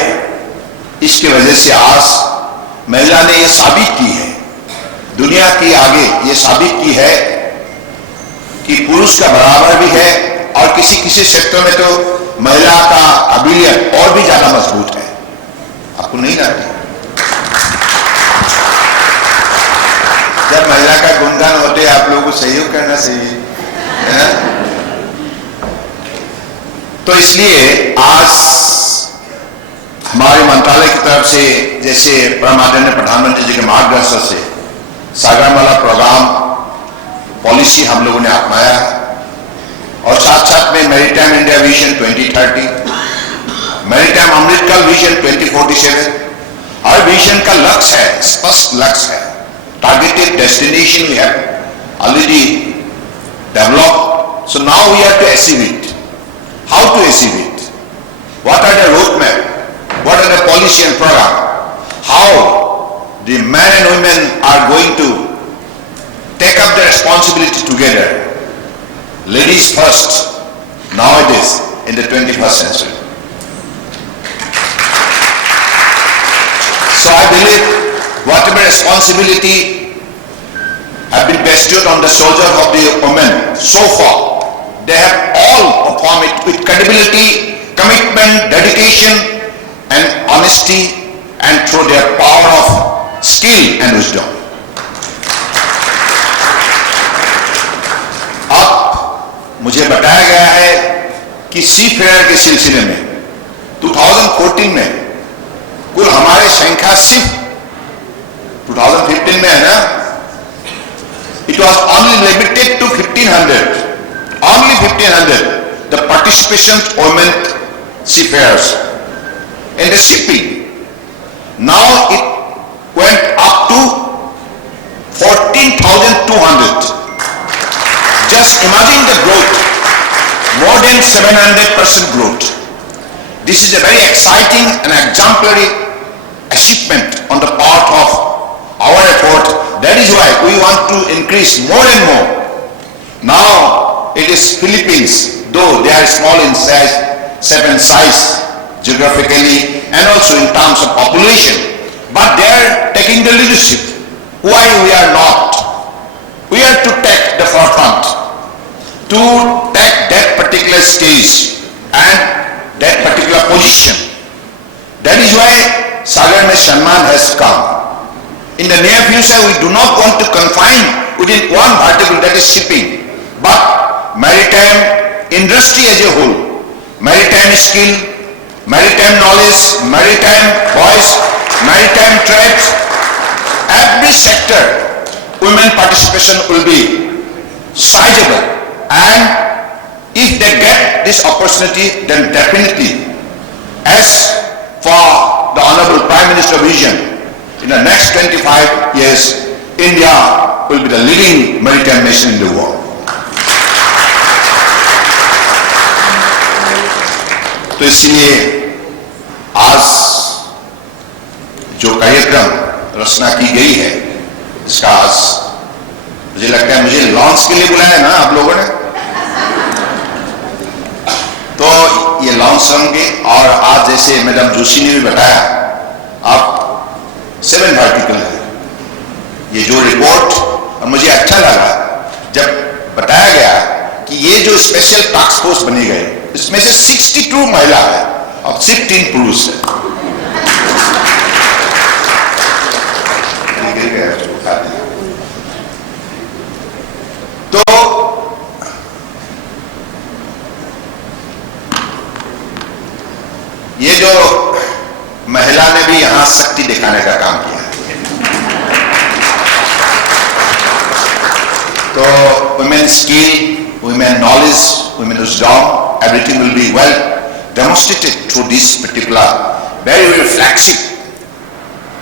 इसकी वजह से आज महिला ने यह साबित की है, दुनिया की आगे ये साबित की है कि पुरुष का बराबर भी है और किसी किसी सेक्टर में तो महिला का काबिलियत और भी ज्यादा मजबूत है। आपको नहीं लगता? जब महिला का गुणगान होते आप लोगों को सहयोग करना चाहिए, है? तो इसलिए आज हमारे मंत्रालय की तरफ से जैसे परम आदरणीय प्रधानमंत्री जी के मार्गदर्शन से सागरमाला प्रोग्राम पॉलिसी हम लोगों ने अपनाया और साथ साथ में maritime India vision 2030, maritime Amritkaal vision 2047, हर विजन का लक्ष्य है, स्पष्ट लक्ष्य है, targeted destination we have already developed. So now we have to achieve it. How to achieve it? What are the roadmap? What are the policy and program? How the men and women are going to take up the responsibility together? Ladies first, nowadays in the 21st century. So I believe whatever responsibility have been bestowed on the shoulders of the women so far, they have all performed it with credibility, commitment, dedication and honesty and through their power of skill and wisdom. अब मुझे बताया गया है कि सी fair के सिलसिले में 2014 में कुल हमारे संख्या सिर्फ 2015 में है ना, it was only limited to 1500, only 1500 the participation women seafarers in the shipping. Now it went up to 14,200. Just imagine the growth, more than 700% growth. This is a very exciting and exemplary achievement on the part of our effort. That is why we want to increase more and more. Now it is Philippines, though they are small in size, shape and size geographically and also in terms of population, but they are taking the leadership. Why we are not? We have to take the forefront to take that particular stage and that particular position. That is why Sagar Mein Samman has come. In the near future, we do not want to confine within one vertical, that is shipping, but maritime industry as a whole, maritime skill, maritime knowledge, maritime voice, maritime trade, every sector, women participation will be sizable, and if they get this opportunity, then definitely, as for the Honorable Prime Minister vision, in the next 25 years, India will be the leading maritime nation in the world. तो इसलिए आज जो कार्यक्रम रचना की गई है, इसका आज मुझे लगता है मुझे लॉन्च के लिए बुलाया ना आप लोगों ने, तो ये लॉन्च होंगे। और आज जैसे मैडम जोशी ने भी बताया, आप 7 वर्टिकल है ये जो रिपोर्ट, और मुझे अच्छा लगा जब बताया गया कि ये जो स्पेशल टास्क फोर्स बनी गई, इसमें से 62 महिला है और 16 पुरुष है। तो ये जो महिला ने भी यहां शक्ति दिखाने का काम किया है, तो women skill, women knowledge, women wisdom, everything will be well demonstrated through this particular very, very flagship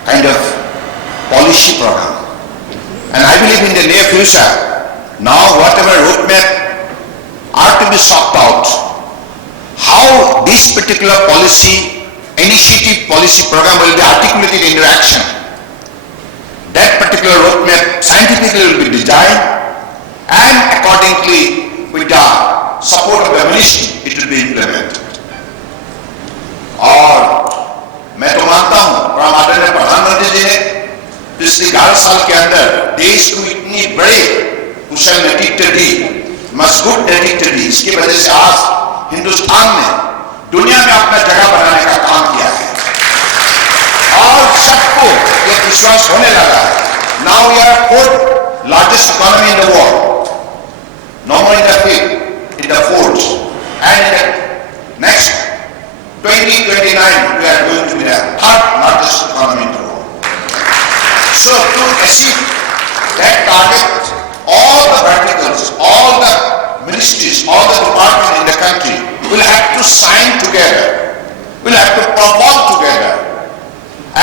kind of policy program. And I believe in the near future, now whatever roadmap are to be sought out, how this particular policy, initiative policy program will be articulated into action. That particular roadmap scientifically will be designed, and accordingly with the support of the ministry, it will be implemented. और मैं तो मानता हूं आदरणीय प्रधानमंत्री जी ने पिछले 11 साल के अंदर देश को इतनी बड़े कुशल नेतृत्व दी, मजबूत नेतृत्व दी, इसकी वजह से आज हिंदुस्तान ने दुनिया में अपना जगह बनाने का काम किया है और सबको यह विश्वास होने लगा है। Now we are 4th largest economy in the world, no more in the 5th, in the 4th, and in the next 2029 we are going to be the 3rd largest economy in the world. So to achieve that target, all the verticals, all the ministries, all the departments in the country will have to sign together, will have to perform together,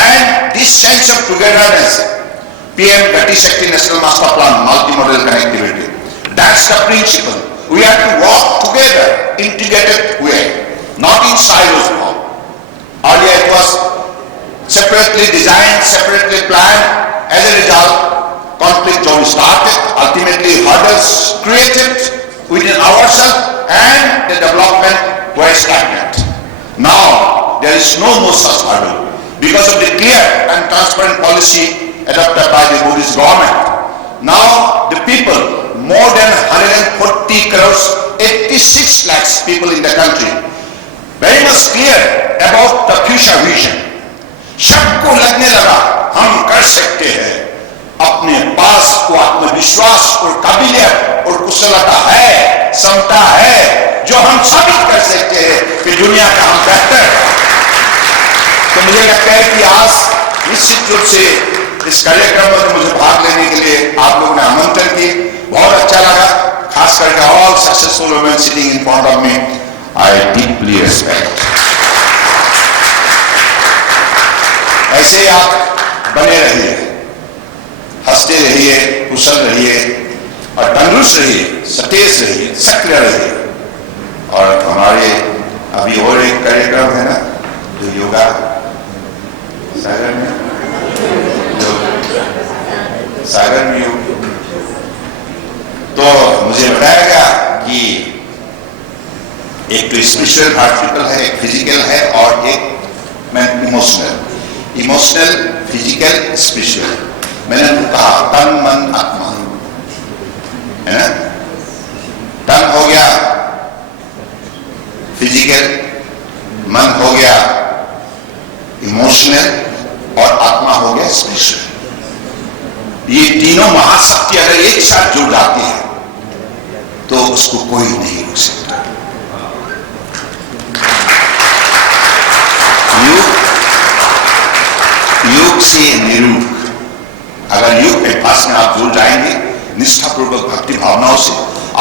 and this sense of togetherness, PM Gati Shakti National Master Plan, multimodal connectivity, that's the principle. We have to work together, integrated way, not in silos now. Earlier it was separately designed, separately planned. As a result, conflict zone started, ultimately hurdles created within ourselves, and the development were stagnant. Now, there is no more such hurdle because of the clear and transparent policy adopted by the Buddhist government. Now, the people, more than 140 crores, 86 lakhs people in the country, very much clear about the future vision. सबको लगने लगा हम कर सकते हैं, अपने पास को आत्मविश्वास और काबिलियत और कुशलता है, क्षमता है, जो हम साबित कर सकते हैं कि दुनिया का हम बेहतर। तो मुझे लगता है कि आज निश्चित रूप से इस कार्यक्रम में मुझे भाग लेने के लिए आप लोगों ने आमंत्रण की, बहुत अच्छा लगा, खास करके all successful women sitting in front of me, I deeply respect. ऐसे आप बने रहिए, हंसते रहिए, कुशल रहिए और तंदुरुस्त रहिए, सतेज रहिए, सक्रिय रहिए। और हमारे अभी और एक कार्यक्रम है ना, जो योगा सागर में, सागर में योग, तो मुझे बताया गया कि एक तो स्पिरिचुअल वर्टिकल है, एक फिजिकल है और एक इमोशनल, फिजिकल, स्पिरिचुअल। मैंने कहा तन मन आत्मा है ना, तन हो गया फिजिकल, मन हो गया इमोशनल और आत्मा हो गया स्पिरिचुअल। ये तीनों महाशक्ति अगर एक साथ जुड़ जाती है तो उसको कोई नहीं रोक सकता। योग से निरूप, अगर योग के पास में आप जुड़ जाएंगे निष्ठापूर्वक भक्ति भावनाओं से,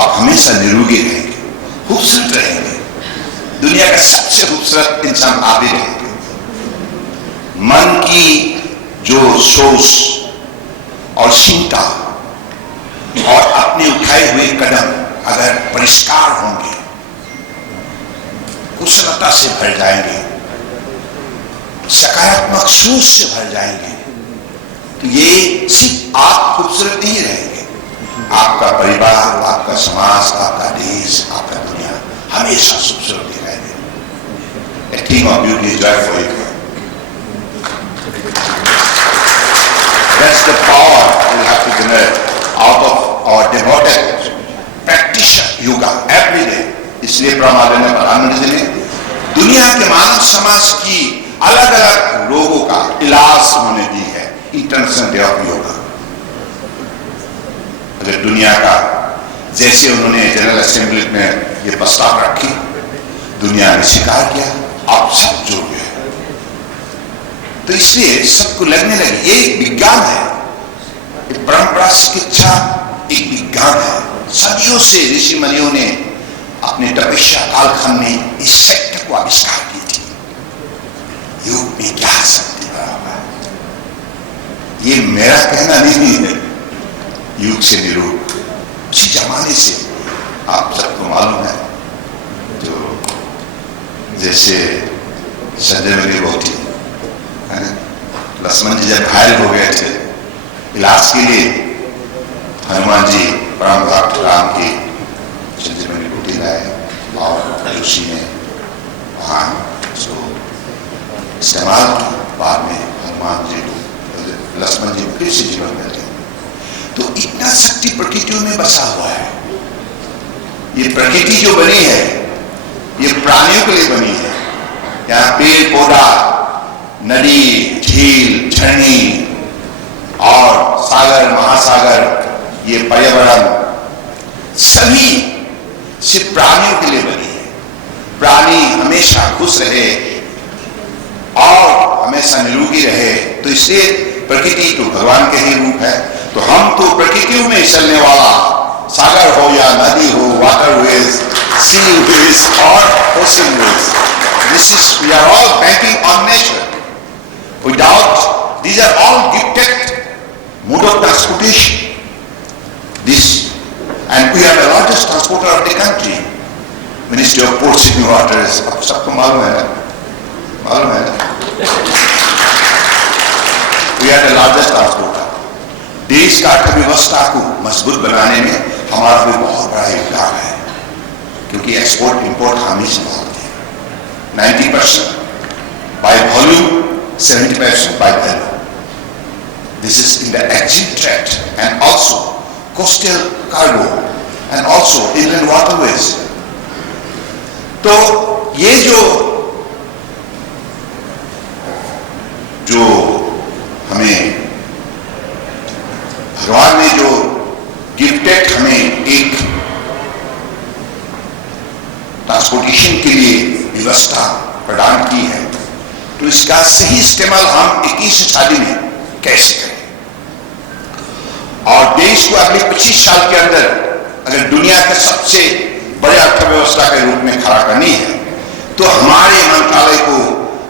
आप हमेशा निरोगी रहेंगे, खूबसूरत रहेंगे, दुनिया का सबसे खूबसूरत इंसान आप ही रहेंगे। मन की जो सोच और चिंता और अपने उठाए हुए कदम अगर परिष्कार होंगे, खूबसूरता से भर जाएंगे, सकारात्मक सोच से भर जाएंगे, तो ये सिर्फ आप खूबसूरत नहीं रहेंगे, आपका परिवार, आपका समाज, आपका देश, आपका दुनिया हमेशा खूबसूरत ही रहेंगे। A team of beauty is right for you. That's the power we have to generate out of our devoted practice yoga every day. इसलिए माननीय प्रधानमंत्री जी ने दुनिया के मानव समाज की अलग अलग रोगों का इलाज होने दी है इंटरनेशनल डे ऑफ योगा। अगर दुनिया का जैसे उन्होंने जनरल असेंबली में ये प्रस्ताव रखी, दुनिया ने स्वीकार किया, आप सब जुड़ गए, तो इसलिए सबको लगने लगे ये एक विज्ञान है, एक परंपरा चिकित्सा एक विज्ञान है। सदियों से ऋषि मुनियों ने अपने तपस्या कालखंड में इस सेक्टर को आविष्कार की थी। योग में क्या शक्ति भरा हुआ है, ये मेरा कहना नहीं है, युग से निरूप उसी जमाने से आप सबको मालूम है। जो जैसे संजय मेरी बहुत ही लक्ष्मण जी जब घायल हो गए थे, इलाज के लिए हनुमान जी परम भक्त राम की संजय मेरी बूटी लाए और ऋषि ने वहां उसको इस्तेमाल किया। बाद में हनुमान जी को लक्ष्मण जी को फिर से जीवन मिलते। तो इतना शक्ति प्रकृतियों में बसा हुआ है। ये प्रकृति जो बनी है ये प्राणियों के लिए बनी है। यहाँ पेड़ पौधा, नदी, झील, झरनी और सागर, महासागर, ये पर्यावरण सभी सिर्फ प्राणियों के लिए बनी है। प्राणी हमेशा खुश रहे और हमेशा निरोगी रहे, तो इसलिए प्रकृति तो भगवान के ही रूप है। तो हम तो प्रकृतियों में चलने वाला, सागर हो या नदी हो, वाटरवेज, सी वेज और ocean ways, this is we are all banking on nature. Without these are all gifted mode of transportation. This and we are the largest transporter of the country. Ministry of Ports and Waters, आप सबको मालूम है ना? मालूम है ना? We are the largest transporter. देश का अर्थव्यवस्था को मजबूत बनाने में हमारा भी बहुत बड़ा योगदान है, क्योंकि एक्सपोर्ट इंपोर्ट हम ही संभालते हैं। 90% by volume, 70% by value. This is in the exim trade and also coastal cargo and also inland waterways. तो ये जो हमें भगवान ने जो गिफ्टेड हमें एक ट्रांसपोर्टेशन के लिए व्यवस्था प्रदान की है, तो इसका सही इस्तेमाल हम 21वीं सदी में कैसे करें। और देश को अगले 25 साल के अंदर अगर दुनिया के सबसे बड़े अर्थव्यवस्था के रूप में खड़ा करनी है, तो हमारे मंत्रालय को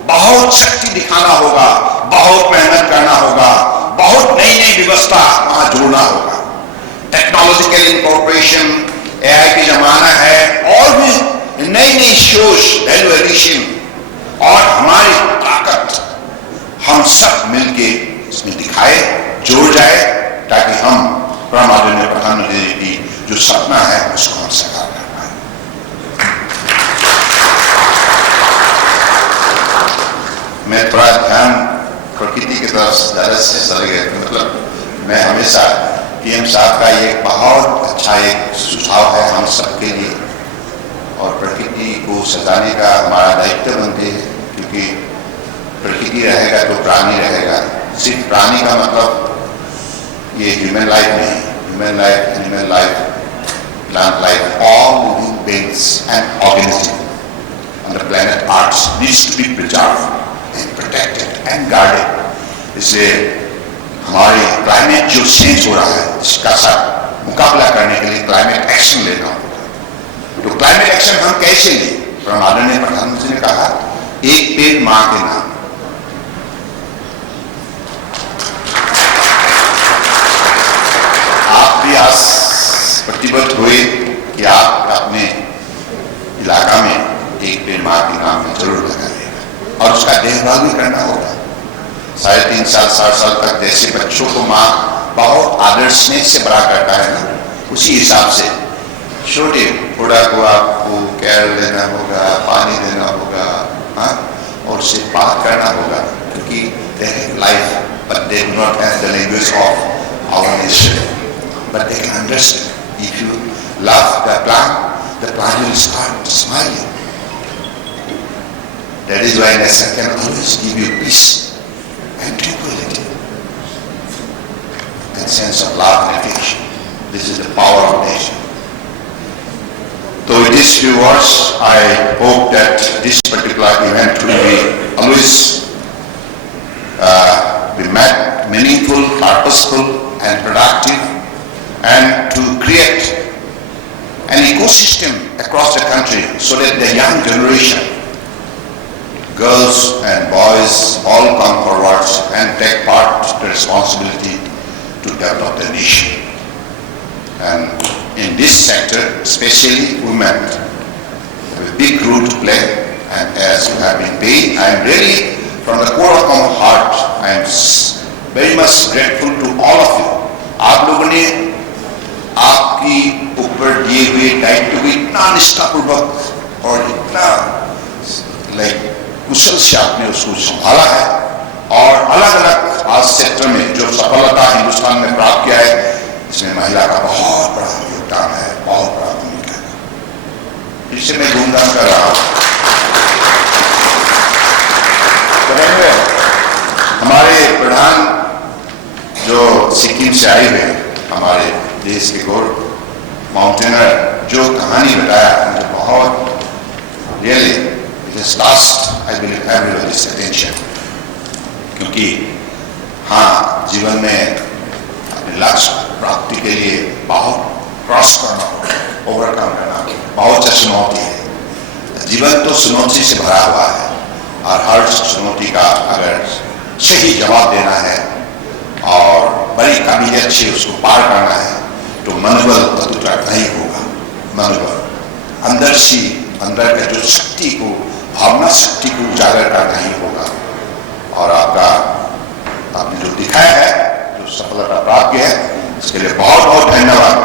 बहुत शक्ति दिखाना होगा, बहुत मेहनत करना होगा, बहुत नई नई व्यवस्था वहां जोड़ना होगा। टेक्नोलॉजिकल इनकॉर्पोरेशन, एआई की जमाना है, और भी नई नई सोच, वैल्यू एडिशन और हमारी ताकत हम सब मिलके इसमें दिखाए, जोड़ जाए, ताकि हम आदरणीय प्रधानमंत्री जी की जो सपना है उसको हम साकार कर पाए। मैं थोड़ा ध्यान प्रकृति की तरफ ज्यादा से चल गया, मतलब मैं हमेशा पीएम साहब का ये बहुत अच्छा एक सुझाव है हम सबके लिए, और प्रकृति को सजाने का हमारा दायित्व बनते हैं, क्योंकि प्रकृति रहेगा तो प्राणी रहेगा। सिर्फ प्राणी का मतलब ये ह्यूमन लाइफ नहीं, human life, animal life, plant life, all living beings and organism on the planet Earth needs to be preserved and protected and guarded. इसलिए हमारे क्लाइमेट जो चेंज हो रहा है, इसका साथ मुकाबला करने के लिए क्लाइमेट एक्शन लेना होगा। तो क्लाइमेट एक्शन हम कैसे लें? आदरणीय प्रधानमंत्री ने कहा एक पेड़ मां के नाम। आप भी आज प्रतिबद्ध हुए कि आप अपने इलाका में एक पेड़ मां के 3 साल 7 साल तक जैसे बच्चों को माँ बहुत आदर स्नेह से बड़ा करता है ना, उसी हिसाब से छोटे बूढ़ा को आपको केयर देना होगा, पानी देना होगा, हाँ, और उससे बात करना होगा, क्योंकि they have life but they do not have the language of our nation, but they can understand. If you love the plant will start smiling. That is why nature can always give you peace and tranquility and sense of love and affection. This is the power of nature. So with these few words, I hope that this particular event will be always be meaningful, purposeful and productive, and to create an ecosystem across the country so that the young generation, girls and boys, all come forward and take part in the responsibility to develop the nation. And in this sector, especially women, have a big role to play. And as you have been paid, I am really, from the core of my heart, I am very much grateful to all of you. आप लोगों ने आपकी ऊपर दिए हुए दायित्व को इतना निष्ठापूर्वक और इतना कुशल से आपने उसको संभाला है, और अलग अलग आज सेक्टर में जो सफलता हिंदुस्तान में प्राप्त किया है, इसमें महिला का बहुत बड़ा योगदान है, बहुत बड़ा भूमिका है। इससे मैं गुणगान कर रहा हूँ। हमारे प्रधान जो सिक्किम से आए हुए हमारे देश के गौरव माउंटेनर, जो कहानी बताया मुझे बहुत really it is last I believe everybody's attention, क्योंकि हाँ, जीवन में अपने लक्ष्य प्राप्ति के लिए बहुत क्रॉस करना होगा, ओवरकम करना होगा, बहुत चुनौती है। जीवन तो चुनौती से भरा हुआ है, और हर चुनौती का अगर सही जवाब देना है और बड़ी काबिलियत से उसको पार करना है, तो मनोबल तत्व नहीं होगा। मनोबल अंदर का जो शक्ति को, भावना शक्ति को उजागर करना ही होगा। और आपने जो दिखाया है, जो सफलता प्राप्त की है, इसके लिए बहुत बहुत धन्यवाद।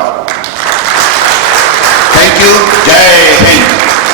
Thank you. जय